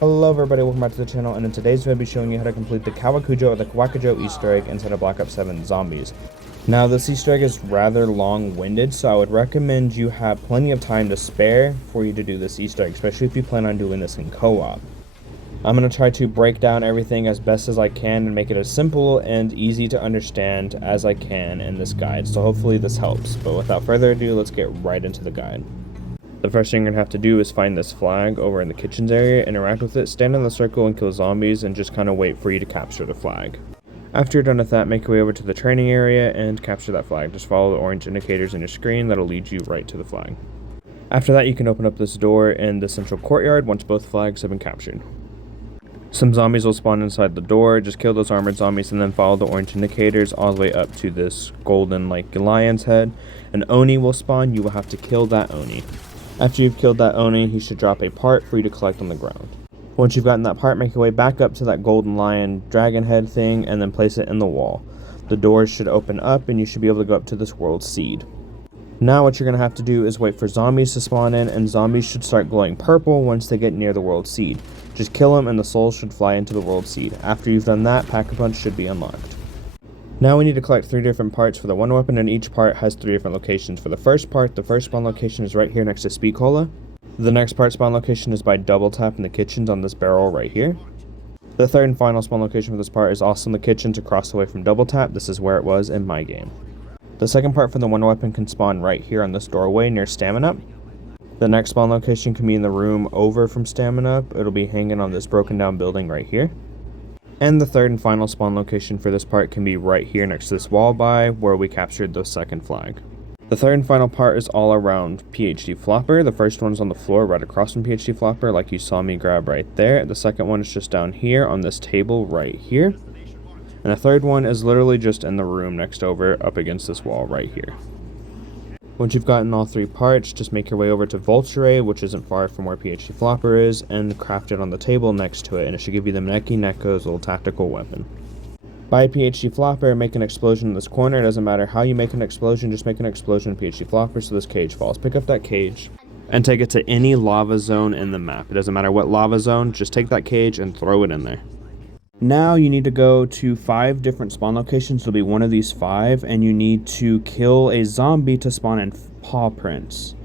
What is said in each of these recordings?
Hello everybody, welcome back to the channel, and in today's video I'll be showing you how to complete the Kowakujo or the Kowakujo Easter egg inside of Black Ops 7 Zombies. Now this Easter egg is rather long-winded, so I would recommend you have plenty of time to spare for you to do this Easter egg, especially if you plan on doing this in co-op. I'm going to try to break down everything as best as I can and make it as simple and easy to understand as I can in this guide, so hopefully this helps. But without further ado, let's get right into the guide. The first thing you're going to have to do is find this flag over in the kitchens area, interact with it, stand in the circle and kill zombies, and just kind of wait for you to capture the flag. After you're done with that, make your way over to the training area and capture that flag. Just follow the orange indicators in your screen, that'll lead you right to the flag. After that, you can open up this door in the central courtyard once both flags have been captured. Some zombies will spawn inside the door, just kill those armored zombies and then follow the orange indicators all the way up to this golden like lion's head. An Oni will spawn, you will have to kill that Oni. After you've killed that Oni, he should drop a part for you to collect on the ground. Once you've gotten that part, make your way back up to that golden lion dragon head thing and then place it in the wall. The doors should open up and you should be able to go up to this world seed. Now what you're going to have to do is wait for zombies to spawn in, and zombies should start glowing purple once they get near the world seed. Just kill them and the souls should fly into the world seed. After you've done that, Pack-a-Punch should be unlocked. Now we need to collect 3 different parts for the one weapon, and each part has 3 different locations. For the first part, the first spawn location is right here next to Speed Cola. The next part spawn location is by double tap in the kitchens on this barrel right here. The third and final spawn location for this part is also in the kitchens across the way from double tap. This is where it was in my game. The second part for the one weapon can spawn right here on this doorway near Stamina. The next spawn location can be in the room over from Stamina. It'll be hanging on this broken down building right here. And the third and final spawn location for this part can be right here next to this wall by where we captured the second flag. The third and final part is all around PhD Flopper. The first one's on the floor right across from PhD Flopper like you saw me grab right there. The second one is just down here on this table right here. And the third one is literally just in the room next over up against this wall right here. Once you've gotten all 3 parts, just make your way over to Vulture, which isn't far from where PhD Flopper is, and craft it on the table next to it, and it should give you the Maneki Neko's little tactical weapon. By PhD Flopper, make an explosion in this corner. It doesn't matter how you make an explosion, just make an explosion in PhD Flopper so this cage falls. Pick up that cage and take it to any lava zone in the map. It doesn't matter what lava zone, just take that cage and throw it in there. Now you need to go to 5 different spawn locations. It'll be one of these 5, and you need to kill a zombie to spawn in paw prints.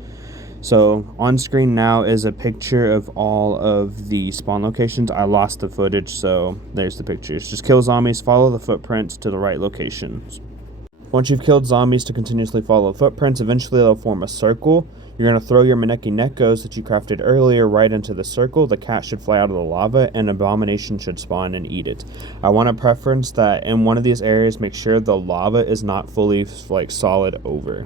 So on screen now is a picture of all of the spawn locations. I lost the footage, so there's the pictures. Just kill zombies, follow the footprints to the right locations. Once you've killed zombies to continuously follow footprints, eventually they'll form a circle. You're going to throw your Maneki Nekos that you crafted earlier right into the circle. The cat should fly out of the lava and Abomination should spawn and eat it. I want to preference that in one of these areas, make sure the lava is not fully solid over.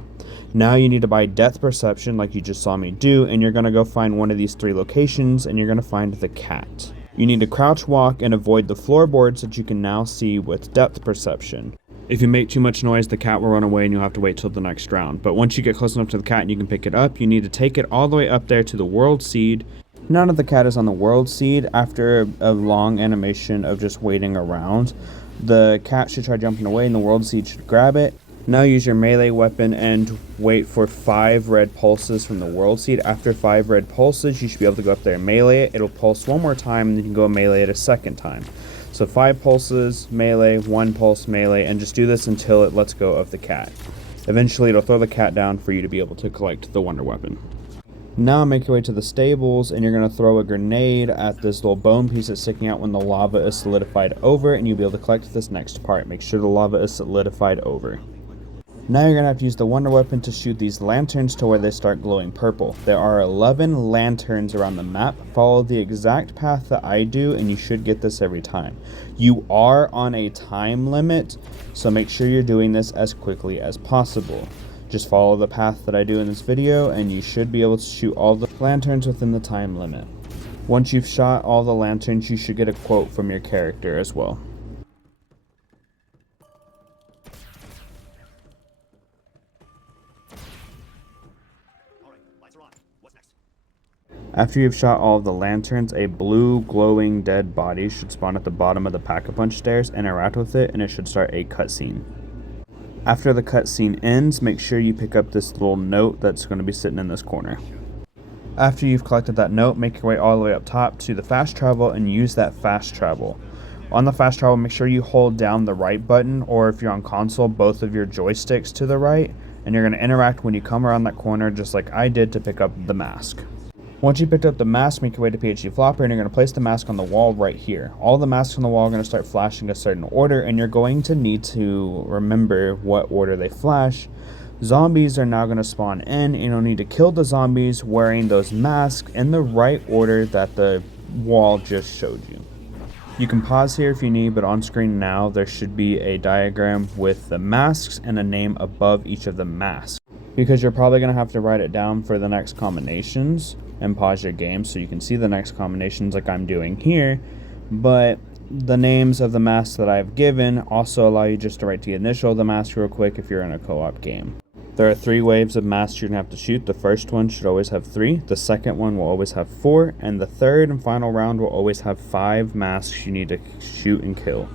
Now you need to buy Depth Perception like you just saw me do, and you're going to go find one of these 3 locations and you're going to find the cat. You need to crouch walk and avoid the floorboards that you can now see with Depth Perception. If you make too much noise, the cat will run away and you'll have to wait till the next round. But once you get close enough to the cat and you can pick it up, you need to take it all the way up there to the world seed. Now that the cat is on the world seed, after a long animation of just waiting around, the cat should try jumping away and the world seed should grab it. Now use your melee weapon and wait for 5 red pulses from the world seed. After 5 red pulses, you should be able to go up there and melee it. It'll pulse one more time and then you can go melee it a second time. So 5 pulses, melee, 1 pulse, melee, and just do this until it lets go of the cat. Eventually it'll throw the cat down for you to be able to collect the wonder weapon. Now make your way to the stables and you're going to throw a grenade at this little bone piece that's sticking out when the lava is solidified over it, and you'll be able to collect this next part. Make sure the lava is solidified over. Now you're going to have to use the wonder weapon to shoot these lanterns to where they start glowing purple. There are 11 lanterns around the map. Follow the exact path that I do and you should get this every time. You are on a time limit, so make sure you're doing this as quickly as possible. Just follow the path that I do in this video and you should be able to shoot all the lanterns within the time limit. Once you've shot all the lanterns, you should get a quote from your character as well. After you've shot all of the lanterns, a blue glowing dead body should spawn at the bottom of the Pack-a-Punch stairs. Interact with it and it should start a cutscene. After the cutscene ends, make sure you pick up this little note that's going to be sitting in this corner. After you've collected that note, make your way all the way up top to the fast travel and use that fast travel. On the fast travel, make sure you hold down the right button, or if you're on console, both of your joysticks to the right, and you're going to interact when you come around that corner just like I did to pick up the mask. Once you picked up the mask, make your way to PhD Flopper, and you're going to place the mask on the wall right here. All the masks on the wall are going to start flashing a certain order, and you're going to need to remember what order they flash. Zombies are now going to spawn in, and you'll need to kill the zombies wearing those masks in the right order that the wall just showed you. You can pause here if you need, but on screen now there should be a diagram with the masks and a name above each of the masks, because you're probably going to have to write it down for the next combinations and pause your game so you can see the next combinations like I'm doing here. But the names of the masks that I've given also allow you just to write the initial of the mask real quick if you're in a co-op game. There are 3 waves of masks you're going to have to shoot. The first one should always have 3, the second one will always have 4, and the third and final round will always have 5 masks you need to shoot and kill.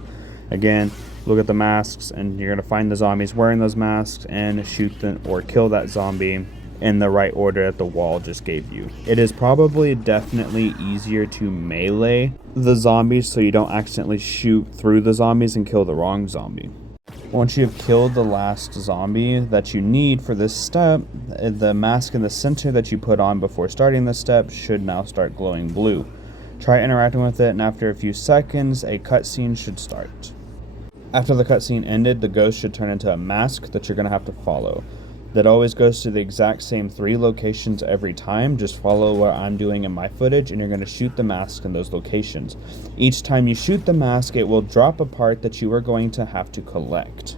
Again, look at the masks, and you're going to find the zombies wearing those masks and shoot them or kill that zombie in the right order that the wall just gave you. It is probably definitely easier to melee the zombies so you don't accidentally shoot through the zombies and kill the wrong zombie. Once you have killed the last zombie that you need for this step, the mask in the center that you put on before starting this step should now start glowing blue. Try interacting with it, and after a few seconds, a cutscene should start. After the cutscene ended, the ghost should turn into a mask that you're going to have to follow. That always goes to the exact same 3 locations every time. Just follow what I'm doing in my footage, and you're going to shoot the mask in those locations. Each time you shoot the mask, it will drop a part that you are going to have to collect.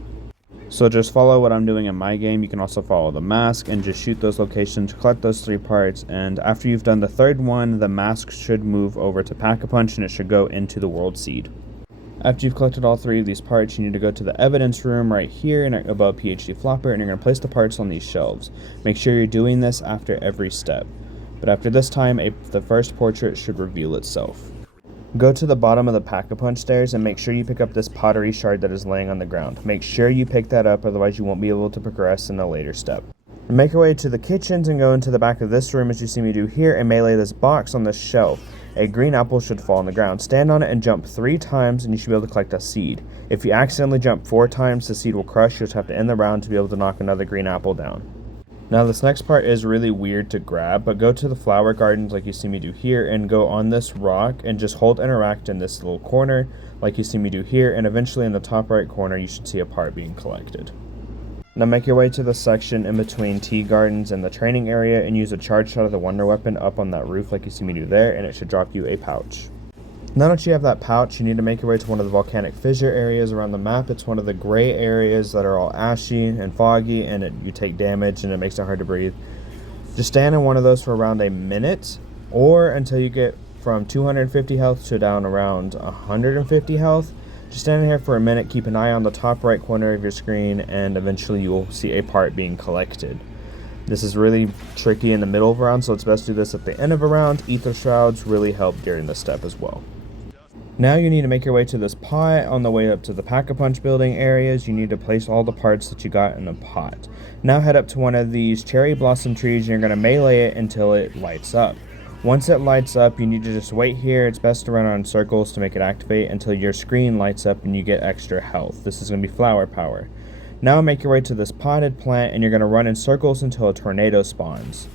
So just follow what I'm doing in my game. You can also follow the mask and just shoot those locations, collect those 3 parts, and after you've done the third one, the mask should move over to Pack-a-Punch and it should go into the World Seed. After you've collected all 3 of these parts, you need to go to the evidence room right here and above PhD Flopper, and you're going to place the parts on these shelves. Make sure you're doing this after every step. But after this time, the first portrait should reveal itself. Go to the bottom of the Pack-a-Punch stairs and make sure you pick up this pottery shard that is laying on the ground. Make sure you pick that up, otherwise you won't be able to progress in a later step. Make your way to the kitchens and go into the back of this room as you see me do here and melee this box on this shelf. A green apple should fall on the ground. Stand on it and jump 3 times and you should be able to collect a seed. If you accidentally jump 4 times, the seed will crush. You'll just have to end the round to be able to knock another green apple down. Now this next part is really weird to grab, but go to the flower gardens like you see me do here and go on this rock and just hold interact in this little corner like you see me do here, and eventually in the top right corner you should see a part being collected. Now make your way to the section in between tea gardens and the training area and use a charge shot of the wonder weapon up on that roof like you see me do there, and it should drop you a pouch. Now that you have that pouch, you need to make your way to one of the volcanic fissure areas around the map. It's one of the gray areas that are all ashy and foggy, and you take damage and it makes it hard to breathe. Just stand in one of those for around a minute, or until you get from 250 health to down around 150 health. Just stand here for a minute, keep an eye on the top right corner of your screen, and eventually you will see a part being collected. This is really tricky in the middle of a round, so it's best to do this at the end of a round. Ether shrouds really help during this step as well. Now you need to make your way to this pot. On the way up to the Pack-a-Punch building areas, you need to place all the parts that you got in a pot. Now head up to one of these cherry blossom trees and you're going to melee it until it lights up. Once it lights up, you need to just wait here. It's best to run on circles to make it activate until your screen lights up and you get extra health. This is going to be flower power. Now make your way to this potted plant and you're going to run in circles until a tornado spawns.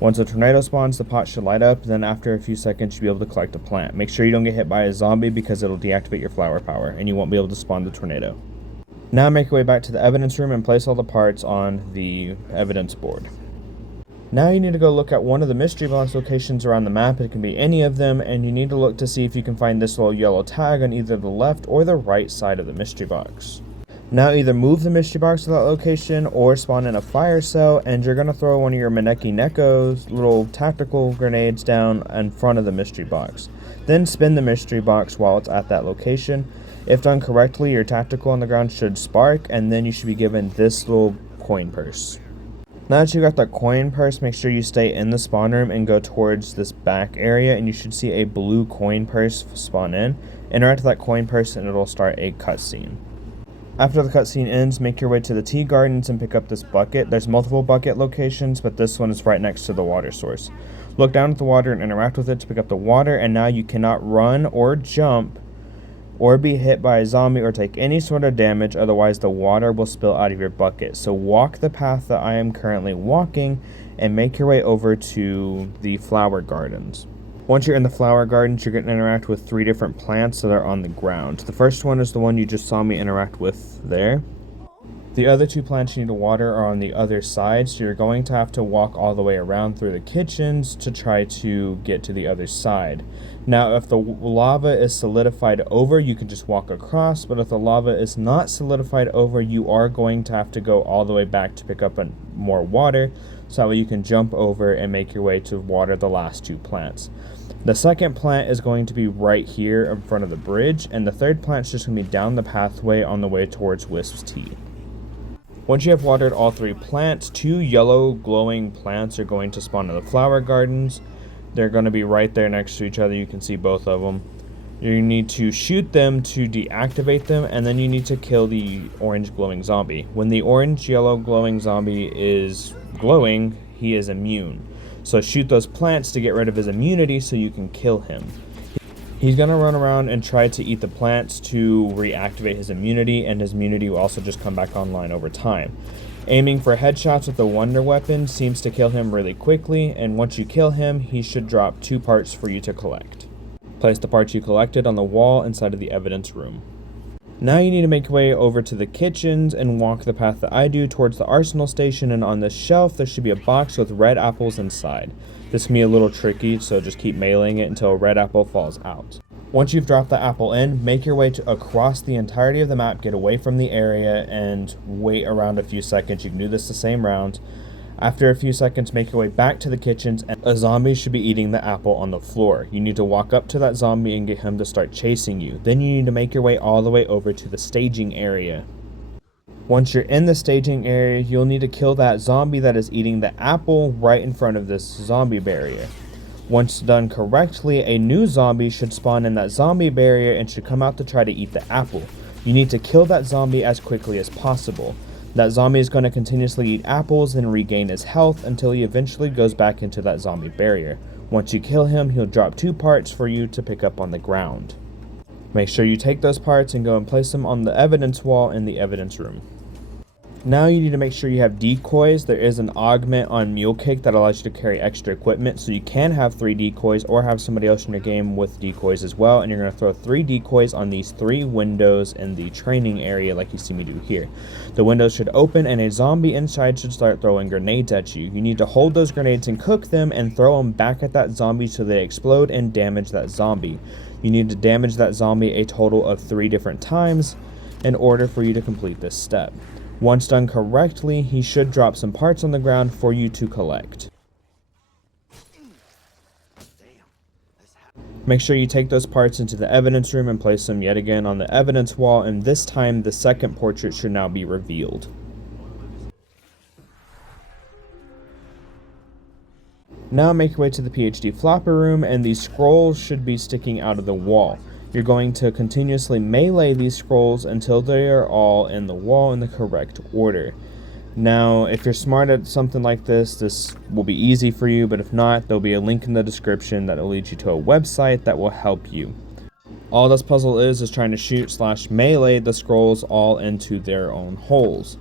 Once a tornado spawns, the pot should light up. Then after a few seconds, you'll be able to collect a plant. Make sure you don't get hit by a zombie because it'll deactivate your flower power and you won't be able to spawn the tornado. Now make your way back to the evidence room and place all the parts on the evidence board. Now you need to go look at one of the mystery box locations around the map. It can be any of them, and you need to look to see if you can find this little yellow tag on either the left or the right side of the mystery box. Now either move the mystery box to that location or spawn in a fire cell, and you're going to throw one of your Maneki Neko's little tactical grenades down in front of the mystery box. Then spin the mystery box while it's at that location. If done correctly, your tactical on the ground should spark, and then you should be given this little coin purse. Now that you got the coin purse, make sure you stay in the spawn room and go towards this back area, and you should see a blue coin purse spawn in. Interact with that coin purse and it'll start a cutscene. After the cutscene ends, make your way to the tea gardens and pick up this bucket. There's multiple bucket locations, but this one is right next to the water source. Look down at the water and interact with it to pick up the water, and now you cannot run or jump or be hit by a zombie or take any sort of damage, otherwise the water will spill out of your bucket. So walk the path that I am currently walking and make your way over to the flower gardens. Once you're in the flower gardens, you're going to interact with 3 different plants that are on the ground. The first one is the one you just saw me interact with there. The other 2 plants you need to water are on the other side, so you're going to have to walk all the way around through the kitchens to try to get to the other side. Now, if the lava is solidified over, you can just walk across, but if the lava is not solidified over, you are going to have to go all the way back to pick up more water, so that you can jump over and make your way to water the last 2 plants. The second plant is going to be right here in front of the bridge, and the third plant is just going to be down the pathway on the way towards Wisp's Tea. Once you have watered all 3 plants, 2 yellow glowing plants are going to spawn in the flower gardens. They're going to be right there next to each other. You can see both of them. You need to shoot them to deactivate them, and then you need to kill the orange glowing zombie. When the orange yellow glowing zombie is glowing, he is immune. So shoot those plants to get rid of his immunity so you can kill him. He's going to run around and try to eat the plants to reactivate his immunity, and his immunity will also just come back online over time. Aiming for headshots with the wonder weapon seems to kill him really quickly, and once you kill him, he should drop 2 parts for you to collect. Place the parts you collected on the wall inside of the evidence room. Now you need to make your way over to the kitchens and walk the path that I do towards the arsenal station, and on this shelf there should be a box with red apples inside. This can be a little tricky, so just keep meleeing it until a red apple falls out. Once you've dropped the apple in, make your way across the entirety of the map, get away from the area, and wait around a few seconds. You can do this the same round. After a few seconds, make your way back to the kitchens, and a zombie should be eating the apple on the floor. You need to walk up to that zombie and get him to start chasing you. Then you need to make your way all the way over to the staging area. Once you're in the staging area, you'll need to kill that zombie that is eating the apple right in front of this zombie barrier. Once done correctly, a new zombie should spawn in that zombie barrier and should come out to try to eat the apple. You need to kill that zombie as quickly as possible. That zombie is going to continuously eat apples and regain his health until he eventually goes back into that zombie barrier. Once you kill him, he'll drop 2 parts for you to pick up on the ground. Make sure you take those parts and go and place them on the evidence wall in the evidence room. Now you need to make sure you have decoys. There is an augment on Mule Cake that allows you to carry extra equipment, so you can have 3 decoys or have somebody else in your game with decoys as well, and you're going to throw 3 decoys on these 3 windows in the training area like you see me do here. The windows should open and a zombie inside should start throwing grenades at you. You need to hold those grenades and cook them and throw them back at that zombie so they explode and damage that zombie. You need to damage that zombie a total of 3 different times in order for you to complete this step. Once done correctly, he should drop some parts on the ground for you to collect. Make sure you take those parts into the evidence room and place them yet again on the evidence wall, and this time the second portrait should now be revealed. Now make your way to the PhD flopper room, and these scrolls should be sticking out of the wall. You're going to continuously melee these scrolls until they are all in the wall in the correct order. Now, if you're smart at something like this, this will be easy for you, but if not, there'll be a link in the description that will lead you to a website that will help you. All this puzzle is trying to shoot/melee the scrolls all into their own holes.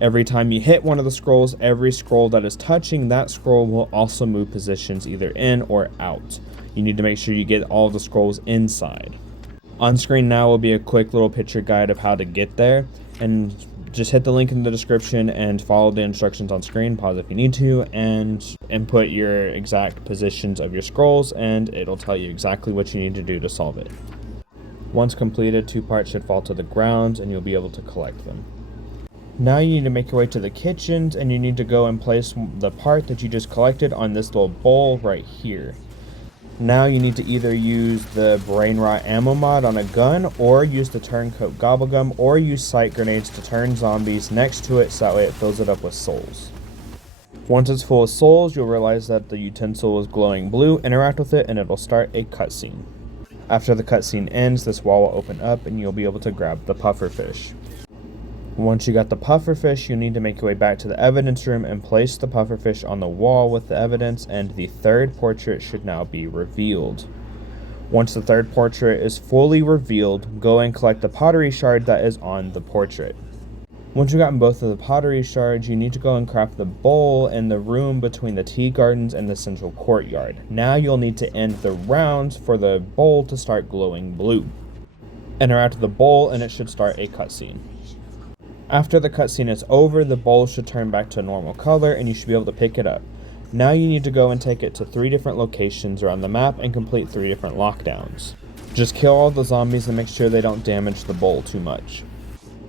Every time you hit one of the scrolls, every scroll that is touching that scroll will also move positions either in or out. You need to make sure you get all the scrolls inside. On screen now will be a quick little picture guide of how to get there, and just hit the link in the description and follow the instructions on screen, pause if you need to, and input your exact positions of your scrolls, and it'll tell you exactly what you need to do to solve it. Once completed, 2 parts should fall to the ground and you'll be able to collect them. Now you need to make your way to the kitchens, and you need to go and place the part that you just collected on this little bowl right here. Now you need to either use the brain rot ammo mod on a gun, or use the turncoat gobblegum, or use sight grenades to turn zombies next to it so that way it fills it up with souls. Once it's full of souls, you'll realize that the utensil is glowing blue. Interact with it and it'll start a cutscene. After the cutscene ends, this wall will open up and you'll be able to grab the pufferfish. Once you got the pufferfish, you need to make your way back to the evidence room and place the pufferfish on the wall with the evidence, and the third portrait should now be revealed. Once the third portrait is fully revealed, go and collect the pottery shard that is on the portrait. Once you've gotten both of the pottery shards, you need to go and craft the bowl in the room between the tea gardens and the central courtyard. Now you'll need to end the rounds for the bowl to start glowing blue. Interact with the bowl and it should start a cutscene. After the cutscene is over, the bowl should turn back to a normal color and you should be able to pick it up. Now you need to go and take it to 3 different locations around the map and complete 3 different lockdowns. Just kill all the zombies and make sure they don't damage the bowl too much.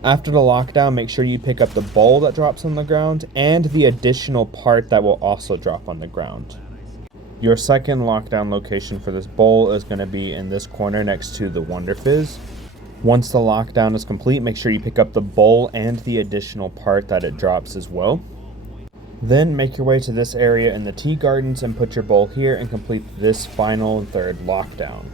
After the lockdown, make sure you pick up the bowl that drops on the ground and the additional part that will also drop on the ground. Your second lockdown location for this bowl is going to be in this corner next to the Wonder Fizz. Once the lockdown is complete, make sure you pick up the bowl and the additional part that it drops as well. Then make your way to this area in the tea gardens and put your bowl here and complete this final and third lockdown.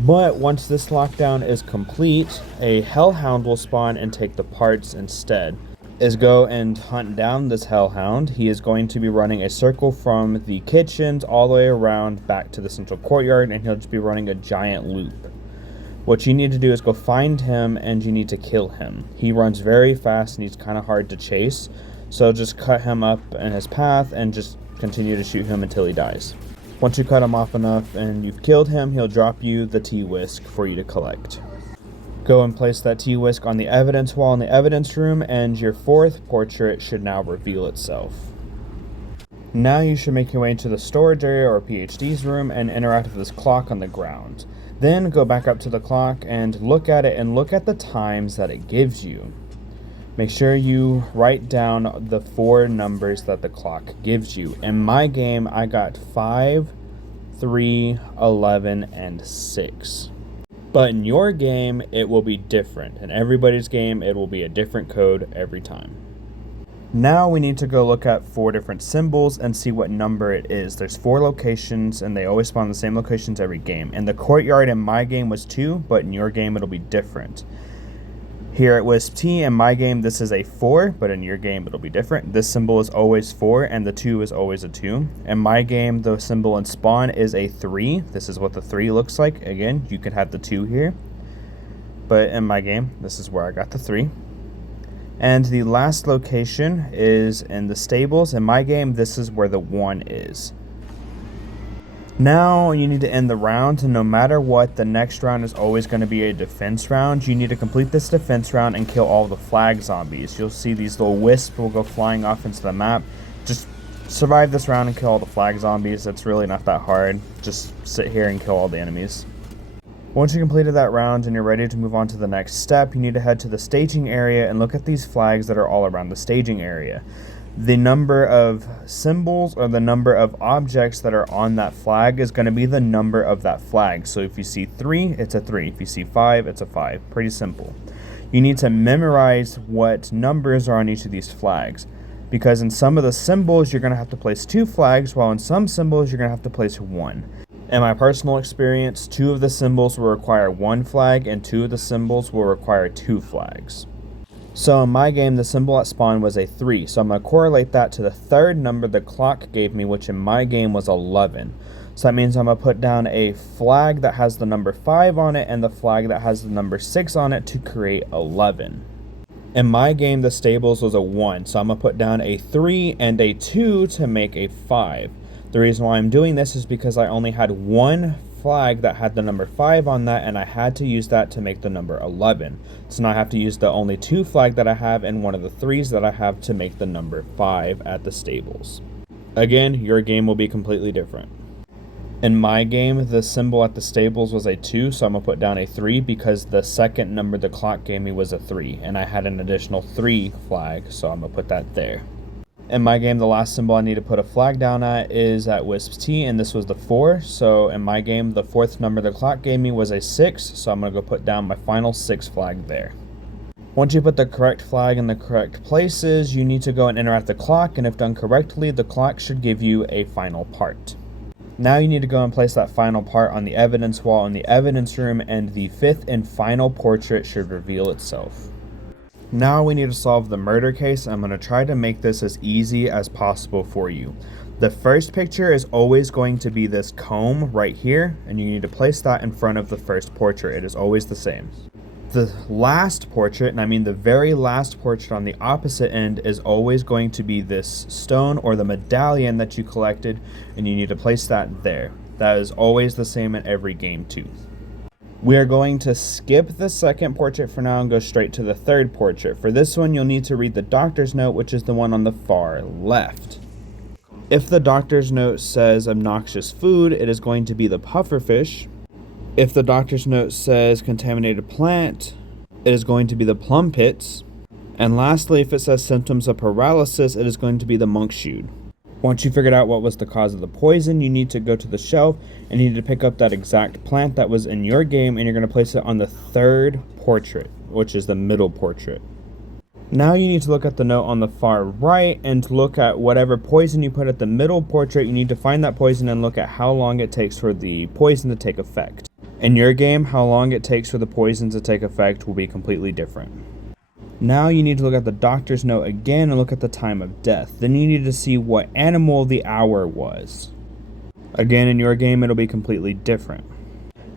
But once this lockdown is complete, a hellhound will spawn and take the parts instead. Is go and hunt down this hellhound. He is going to be running a circle from the kitchens all the way around back to the central courtyard, and he'll just be running a giant loop. What you need to do is go find him and you need to kill him. He runs very fast and he's kind of hard to chase, so just cut him up in his path and just continue to shoot him until he dies. Once you cut him off enough and you've killed him, he'll drop you the tea whisk for you to collect. Go and place that tea whisk on the evidence wall in the evidence room, and your fourth portrait should now reveal itself. Now you should make your way into the storage area or PhD's room and interact with this clock on the ground. Then go back up to the clock and look at it and look at the times that it gives you. Make sure you write down the 4 numbers that the clock gives you. In my game, I got 5, 3, 11, and 6. But in your game, it will be different. In everybody's game, it will be a different code every time. Now we need to go look at 4 different symbols and see what number it is. There's 4 locations and they always spawn the same locations every game. And the courtyard in my game was 2, but in your game it'll be different. Here at Wisp T, in my game this is a 4, but in your game it'll be different. This symbol is always 4 and the 2 is always a 2. In my game, the symbol in spawn is a 3. This is what the 3 looks like. Again, you could have the 2 here. But in my game, this is where I got the 3. And the last location is in the stables. In my game, this is where the 1 is. Now you need to end the round, and no matter what, the next round is always going to be a defense round. You need to complete this defense round and kill all the flag zombies. You'll see these little wisps will go flying off into the map. Just survive this round and kill all the flag zombies. It's really not that hard. Just sit here and kill all the enemies. Once you completed that round and you're ready to move on to the next step, you need to head to the staging area and look at these flags that are all around the staging area. The number of symbols or the number of objects that are on that flag is going to be the number of that flag. So if you see 3, it's a 3. If you see 5, it's a 5. Pretty simple. You need to memorize what numbers are on each of these flags, because in some of the symbols you're going to have to place 2 flags, while in some symbols you're going to have to place 1. In my personal experience, 2 of the symbols will require 1 flag and 2 of the symbols will require 2 flags. So in my game, the symbol at spawn was a 3, so I'm going to correlate that to the 3rd number the clock gave me, which in my game was 11. So that means I'm going to put down a flag that has the number 5 on it and the flag that has the number 6 on it to create 11. In my game, the stables was a 1, so I'm going to put down a 3 and a 2 to make a 5. The reason why I'm doing this is because I only had 1 flag that had the number 5 on that, and I had to use that to make the number 11. So now I have to use the only 2 flag that I have and one of the 3s that I have to make the number 5 at the stables. Again, your game will be completely different. In my game, the symbol at the stables was a 2, so I'm going to put down a 3 because the second number the clock gave me was a 3, and I had an additional 3 flag, so I'm going to put that there. In my game, the last symbol I need to put a flag down at is at Wisp T, and this was the 4. So in my game, the 4th number the clock gave me was a 6, so I'm going to go put down my final 6 flag there. Once you put the correct flag in the correct places, you need to go and interact the clock, and if done correctly, the clock should give you a final part. Now you need to go and place that final part on the evidence wall in the evidence room, and the 5th and final portrait should reveal itself. Now we need to solve the murder case. I'm going to try to make this as easy as possible for you. The first picture is always going to be this comb right here, and you need to place that in front of the first portrait. It is always the same. The last portrait, and I mean the very last portrait on the opposite end, is always going to be this stone or the medallion that you collected, and you need to place that there. That is always the same in every game too. We are going to skip the second portrait for now and go straight to the third portrait. For this one, you'll need to read the doctor's note, which is the one on the far left. If the doctor's note says obnoxious food, it is going to be the pufferfish. If the doctor's note says contaminated plant, it is going to be the plum pits. And lastly, if it says symptoms of paralysis, it is going to be the monk shoot. Once you figured out what was the cause of the poison, you need to go to the shelf and you need to pick up that exact plant that was in your game, and you're going to place it on the third portrait, which is the middle portrait. Now you need to look at the note on the far right and look at whatever poison you put at the middle portrait. You need to find that poison and look at how long it takes for the poison to take effect. In your game, how long it takes for the poison to take effect will be completely different. Now you need to look at the doctor's note again and look at the time of death. Then you need to see what animal the hour was. Again, in your game, it'll be completely different.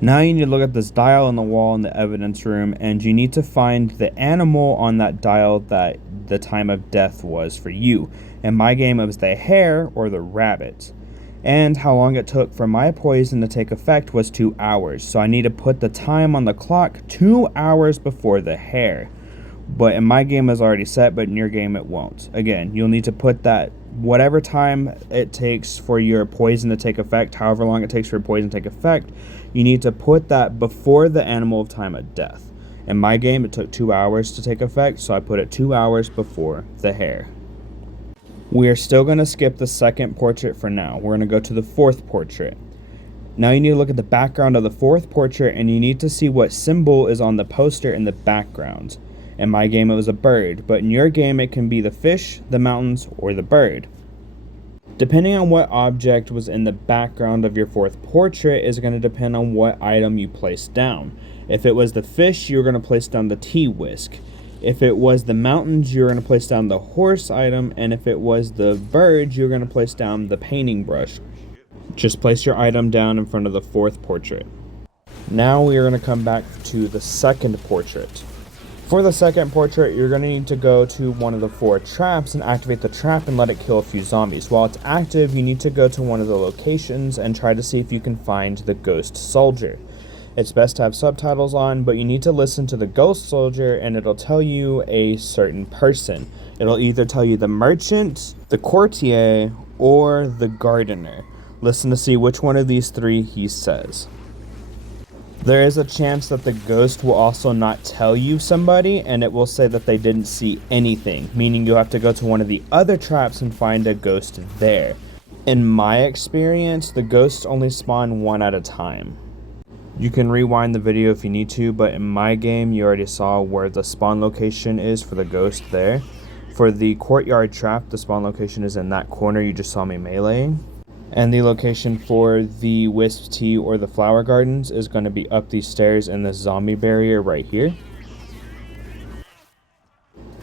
Now you need to look at this dial on the wall in the evidence room, and you need to find the animal on that dial that the time of death was for you. In my game, it was the hare or the rabbit. And how long it took for my poison to take effect was 2 hours. So I need to put the time on the clock 2 hours before the hare. But in my game it's already set, but in your game it won't. Again, you'll need to put that whatever time it takes for your poison to take effect, however long it takes for your poison to take effect, you need to put that before the animal of time of death. In my game it took 2 hours to take effect, so I put it 2 hours before the hare. We are still going to skip the second portrait for now. We're going to go to the fourth portrait. Now you need to look at the background of the fourth portrait, and you need to see what symbol is on the poster in the background. In my game it was a bird, but in your game it can be the fish, the mountains, or the bird. Depending on what object was in the background of your fourth portrait is going to depend on what item you place down. If it was the fish, you're going to place down the tea whisk. If it was the mountains, you're going to place down the horse item, and if it was the bird, you're going to place down the painting brush. Just place your item down in front of the fourth portrait. Now we are going to come back to the second portrait. For the second portrait, you're going to need to go to one of the 4 traps and activate the trap and let it kill a few zombies. While it's active, you need to go to one of the locations and try to see if you can find the ghost soldier. It's best to have subtitles on, but you need to listen to the ghost soldier and it'll tell you a certain person. It'll either tell you the merchant, the courtier, or the gardener. Listen to see which one of these 3 he says. There is a chance that the ghost will also not tell you somebody, and it will say that they didn't see anything, meaning you'll have to go to one of the other traps and find a ghost there. In my experience, the ghosts only spawn 1 at a time. You can rewind the video if you need to, but in my game you already saw where the spawn location is for the ghost there. For the courtyard trap, the spawn location is in that corner you just saw me meleeing. And the location for the wisp tea or the flower gardens is going to be up these stairs in this zombie barrier right here.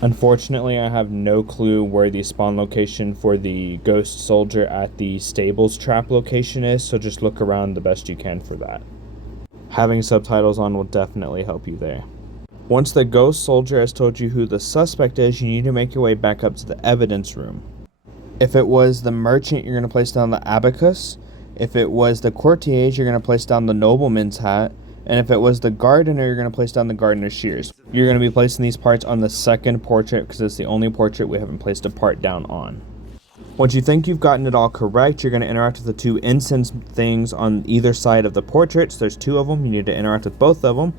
Unfortunately, I have no clue where the spawn location for the ghost soldier at the stables trap location is, so just look around the best you can for that. Having subtitles on will definitely help you there. Once the ghost soldier has told you who the suspect is, you need to make your way back up to the evidence room. If it was the merchant, you're going to place down the abacus. If it was the courtier, you're going to place down the nobleman's hat. And if it was the gardener, you're going to place down the gardener's shears. You're going to be placing these parts on the second portrait because it's the only portrait we haven't placed a part down on. Once you think you've gotten it all correct, you're going to interact with the 2 incense things on either side of the portraits. There's 2 of them. You need to interact with both of them.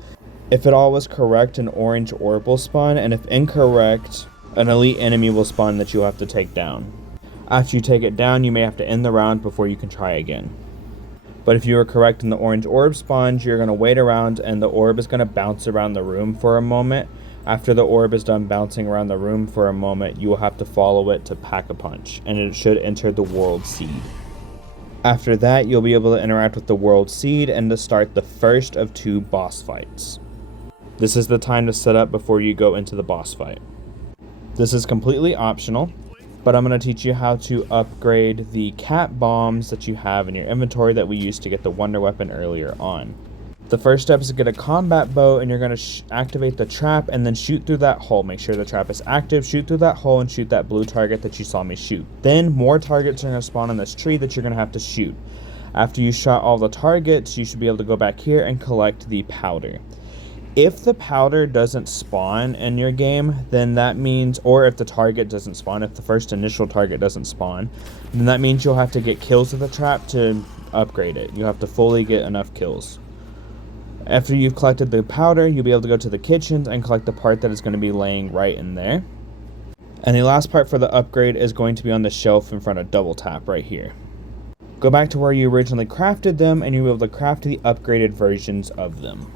If it all was correct, an orange orb will spawn. And if incorrect, an elite enemy will spawn that you'll have to take down. After you take it down, you may have to end the round before you can try again. But if you are correct and the orange orb spawns, you're going to wait around and the orb is going to bounce around the room for a moment. After the orb is done bouncing around the room for a moment, you will have to follow it to pack a punch, and it should enter the world seed. After that, you'll be able to interact with the world seed and to start the first of 2 boss fights. This is the time to set up before you go into the boss fight. This is completely optional, but I'm going to teach you how to upgrade the cat bombs that you have in your inventory that we used to get the wonder weapon earlier on. The first step is to get a combat bow, and you're going to activate the trap and then shoot through that hole. Make sure the trap is active, shoot through that hole, and shoot that blue target that you saw me shoot. Then more targets are going to spawn on this tree that you're going to have to shoot. After you shot all the targets, you should be able to go back here and collect the powder. If the powder doesn't spawn in your game, then that means, or if the target doesn't spawn, if the first initial target doesn't spawn, then that means you'll have to get kills with the trap to upgrade it. You have to fully get enough kills. After you've collected the powder, you'll be able to go to the kitchens and collect the part that is going to be laying right in there. And the last part for the upgrade is going to be on the shelf in front of double tap right here. Go back to where you originally crafted them, and you'll be able to craft the upgraded versions of them.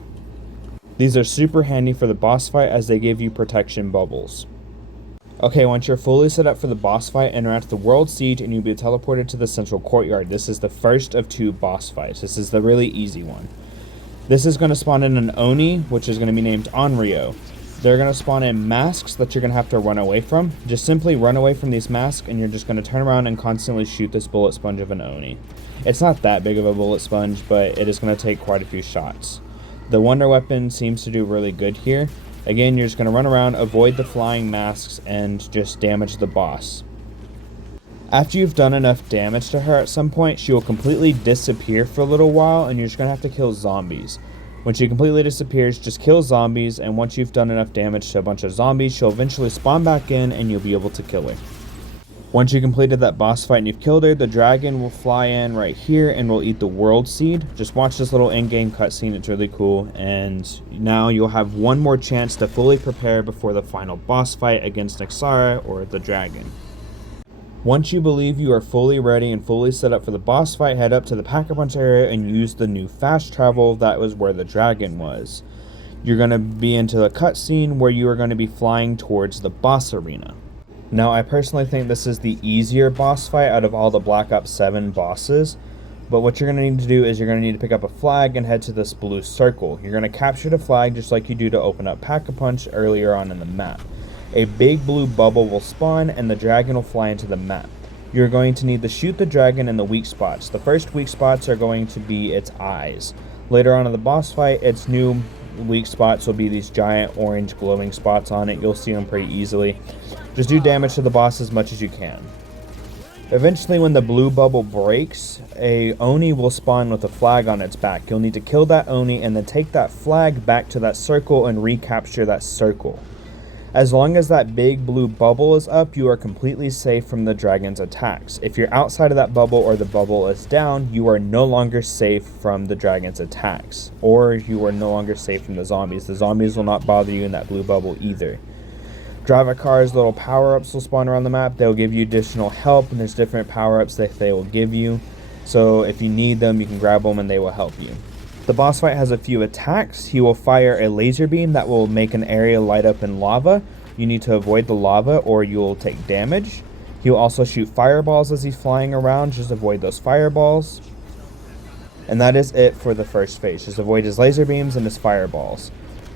These are super handy for the boss fight as they give you protection bubbles. Okay, once you're fully set up for the boss fight, enter at the World Siege and you'll be teleported to the central courtyard. This is the first of 2 boss fights. This is the really easy one. This is going to spawn in an Oni, which is going to be named Onryo. They're going to spawn in masks that you're going to have to run away from. Just simply run away from these masks and you're just going to turn around and constantly shoot this bullet sponge of an Oni. It's not that big of a bullet sponge, but it is going to take quite a few shots. The wonder weapon seems to do really good here. Again, you're just going to run around, avoid the flying masks, and just damage the boss. After you've done enough damage to her at some point, she will completely disappear for a little while, and you're just going to have to kill zombies. When she completely disappears, just kill zombies, and once you've done enough damage to a bunch of zombies, she'll eventually spawn back in, and you'll be able to kill her. Once you completed that boss fight and you've killed her, the dragon will fly in right here and will eat the world seed. Just watch this little in-game cutscene, it's really cool. And now you'll have one more chance to fully prepare before the final boss fight against Nexara or the dragon. Once you believe you are fully ready and fully set up for the boss fight, head up to the Pack-a-Punch area and use the new fast travel. That was where the dragon was. You're going to be into a cutscene where you are going to be flying towards the boss arena. Now, I personally think this is the easier boss fight out of all the Black Ops 7 bosses, but what you're going to need to do is you're going to need to pick up a flag and head to this blue circle. You're going to capture the flag just like you do to open up Pack-a-Punch earlier on in the map. A big blue bubble will spawn and the dragon will fly into the map. You're going to need to shoot the dragon in the weak spots. The first weak spots are going to be its eyes. Later on in the boss fight, its new weak spots will be these giant orange glowing spots on it. You'll see them pretty easily. Just do damage to the boss as much as you can. Eventually, when the blue bubble breaks, a Oni will spawn with a flag on its back. You'll need to kill that Oni and then take that flag back to that circle and recapture that circle. As long as that big blue bubble is up, you are completely safe from the dragon's attacks. If you're outside of that bubble or the bubble is down, you are no longer safe from the dragon's attacks. Or you are no longer safe from the zombies. The zombies will not bother you in that blue bubble either. Driver cars, little power-ups will spawn around the map. They'll give you additional help, and there's different power-ups that they will give you. So if you need them, you can grab them and they will help you. The boss fight has a few attacks. He will fire a laser beam that will make an area light up in lava. You need to avoid the lava or you'll take damage. He'll also shoot fireballs as he's flying around. Just avoid those fireballs. And that is it for the first phase. Just avoid his laser beams and his fireballs.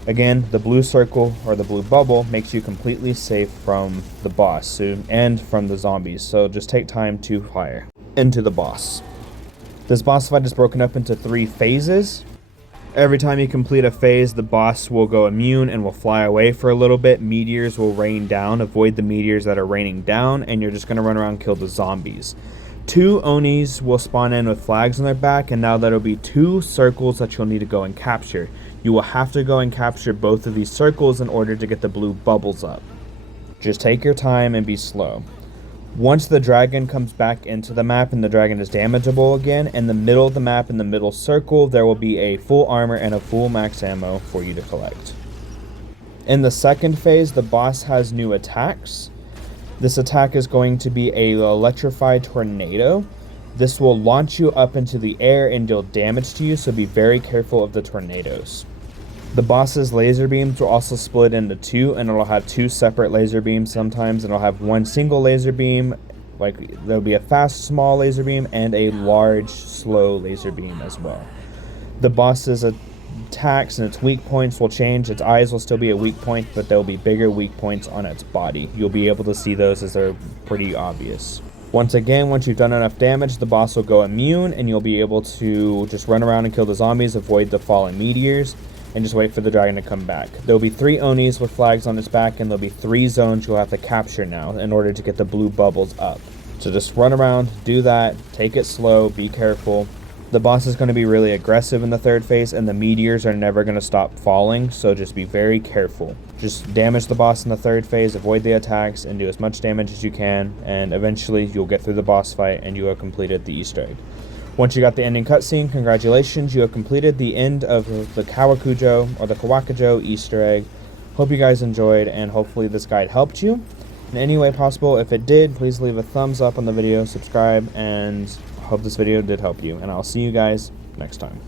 Again, the blue circle or the blue bubble makes you completely safe from the boss and from the zombies. So just take time to fire into the boss. This boss fight is broken up into 3 phases. Every time you complete a phase, the boss will go immune and will fly away for a little bit. Meteors will rain down. Avoid the meteors that are raining down, and you're just going to run around and kill the zombies. 2 Onis will spawn in with flags on their back, and now there'll be 2 circles that you'll need to go and capture. You will have to go and capture both of these circles in order to get the blue bubbles up. Just take your time and be slow. Once the dragon comes back into the map and the dragon is damageable again, in the middle of the map, in the middle circle, there will be a full armor and a full max ammo for you to collect. In the second phase, the boss has new attacks. This attack is going to be an electrified tornado. This will launch you up into the air and deal damage to you, so be very careful of the tornadoes. The boss's laser beams will also split into 2, and it'll have 2 separate laser beams sometimes, and it'll have 1 single laser beam, like there'll be a fast small laser beam and a large slow laser beam as well. The boss's attacks and its weak points will change. Its eyes will still be a weak point, but there will be bigger weak points on its body. You'll be able to see those as they're pretty obvious. Once again, once you've done enough damage, the boss will go immune, and you'll be able to just run around and kill the zombies, avoid the falling meteors, and just wait for the dragon to come back. There will be 3 Onis with flags on its back, and there'll be 3 zones you'll have to capture now in order to get the blue bubbles up. So just run around, do that, take it slow, be careful. The boss is going to be really aggressive in the 3rd phase, and the meteors are never going to stop falling, so just be very careful. Just damage the boss in the 3rd phase, avoid the attacks, and do as much damage as you can, and eventually you'll get through the boss fight and you have completed the Easter egg. Once you got the ending cutscene, congratulations, you have completed the end of the Kowakujo Easter egg. Hope you guys enjoyed, and hopefully this guide helped you in any way possible. If it did, please leave a thumbs up on the video, subscribe, and hope this video did help you, and I'll see you guys next time.